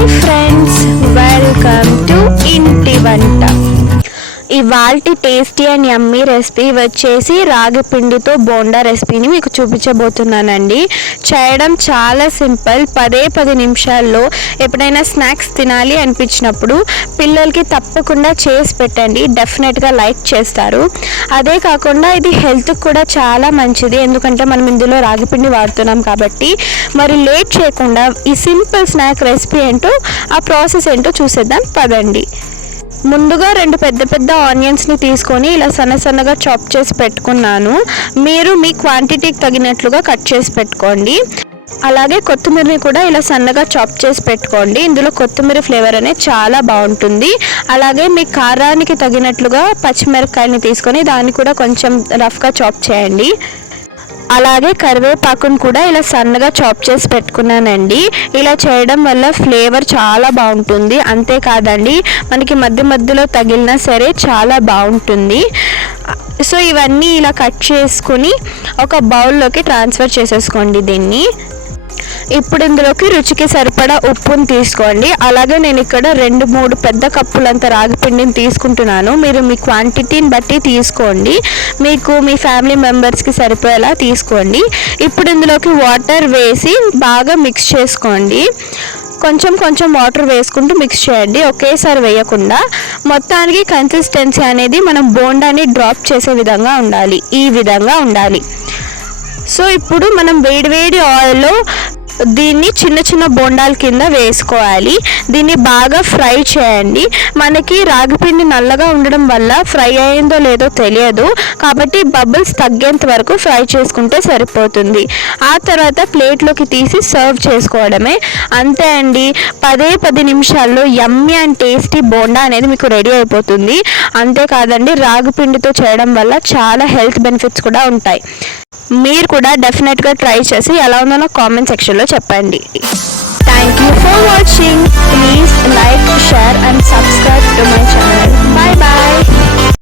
Hi friends, welcome to ఇంటి వంట. ఇవాల్టి టేస్టీ అండ్ యమ్మీ రెసిపీ వచ్చేసి రాగి పిండితో బోండా రెసిపీని మీకు చూపించబోతున్నానండి. చేయడం చాలా సింపుల్. 10 నిమిషాల్లో ఎప్పుడైనా స్నాక్స్ తినాలి అనిపించినప్పుడు పిల్లలకి తప్పకుండా చేసి పెట్టండి. డెఫినెట్గా లైక్ చేస్తారు. అదే కాకుండా ఇది హెల్త్కి కూడా చాలా మంచిది, ఎందుకంటే మనం ఇందులో రాగి పిండి వాడుతున్నాం కాబట్టి. మరి లేట్ చేయకుండా ఈ సింపుల్ స్నాక్ రెసిపీ ఏంటో, ఆ ప్రాసెస్ ఏంటో చూసేద్దాం పదండి. ముందుగా 2 పెద్ద ఆనియన్స్ని తీసుకొని ఇలా సన్నగా చాప్ చేసి పెట్టుకున్నాను. మీరు మీ క్వాంటిటీకి తగినట్లుగా కట్ చేసి పెట్టుకోండి. అలాగే కొత్తిమీరని కూడా ఇలా సన్నగా చాప్ చేసి పెట్టుకోండి. ఇందులో కొత్తిమీర ఫ్లేవర్ అనేది చాలా బాగుంటుంది. అలాగే మీ కారానికి తగినట్లుగా పచ్చిమిరపకాయని తీసుకొని దాన్ని కూడా కొంచెం రఫ్గా చాప్ చేయండి. అలాగే కరివేపాకును కూడా ఇలా సన్నగా చాప్ చేసి పెట్టుకున్నానండి. ఇలా చేయడం వల్ల ఫ్లేవర్ చాలా బాగుంటుంది. అంతేకాదండి, మనకి మధ్యలో తగిలినా సరే చాలా బాగుంటుంది. సో ఇవన్నీ ఇలా కట్ చేసుకుని ఒక బౌల్లోకి ట్రాన్స్ఫర్ చేసేసుకోండి దీన్ని. ఇప్పుడు ఇందులోకి రుచికి సరిపడా ఉప్పుని తీసుకోండి. అలాగే నేను ఇక్కడ 2-3 పెద్ద కప్పులంత రాగి పిండిని తీసుకుంటున్నాను. మీరు మీ క్వాంటిటీని బట్టి తీసుకోండి. మీకు మీ ఫ్యామిలీ మెంబర్స్కి సరిపోయేలా తీసుకోండి. ఇప్పుడు ఇందులోకి వాటర్ వేసి బాగా మిక్స్ చేసుకోండి. కొంచెం వాటర్ వేసుకుంటూ మిక్స్ చేయండి, ఒకేసారి వేయకుండా. మొత్తానికి కన్సిస్టెన్సీ అనేది మనం బోండాని డ్రాప్ చేసే విధంగా ఉండాలి, ఈ విధంగా ఉండాలి. సో ఇప్పుడు మనం వేడి ఆయిల్లో దీన్ని చిన్న బోండాల కింద వేసుకోవాలి. దీన్ని బాగా ఫ్రై చేయండి. మనకి రాగిపిండి నల్లగా ఉండడం వల్ల ఫ్రై అయిందో లేదో తెలియదు, కాబట్టి బబుల్స్ తగ్గేంత వరకు ఫ్రై చేసుకుంటే సరిపోతుంది. ఆ తర్వాత ప్లేట్లోకి తీసి సర్వ్ చేసుకోవడమే. అంతే అండి, 10 నిమిషాల్లో యమ్మీ అండ్ టేస్టీ బోండా అనేది మీకు రెడీ అయిపోతుంది. అంతేకాదండి, రాగిపిండితో చేయడం వల్ల చాలా హెల్త్ బెనిఫిట్స్ కూడా ఉంటాయి. మీరు కూడా డెఫినెట్గా ట్రై చేసి ఎలా ఉందో నాకు కామెంట్ సెక్షన్లో చెప్పండి. Thank you for watching.